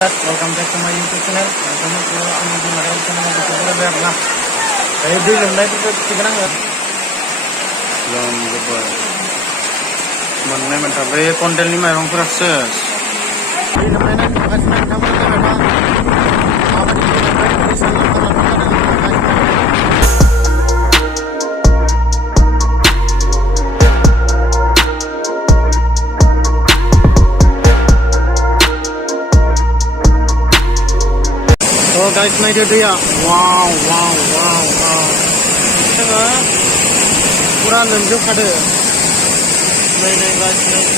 Welcome back to my YouTube channel. Sama ko ang hindi maraming channel na gusto ko na na. Kaya di lang live ito tignan nga. Long goodbye. Manne matabe content ni mayroong process. Ini namanya kasman kamu na beta. Apa di live di sana Oh guys, may dito ya. Wow. Tengah pura nunjuk ada. नहीं guys नहीं.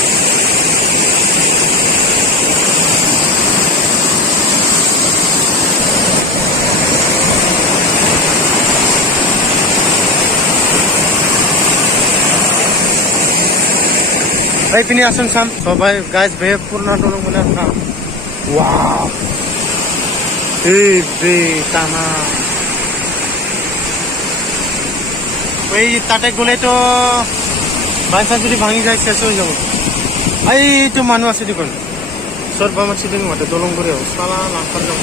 Hey pini asan sam. So bhai guys be purna dolong benar na. Wow. টানা ওই তাতে গ'লে তো by chance যদি ভাঙি যায় শেষ হৈ যাব এইটো মানুহ আছে দেখোন ওচৰত বামাৰ চিটিং মাতে দলং কৰি চালা লাফাৰ যাব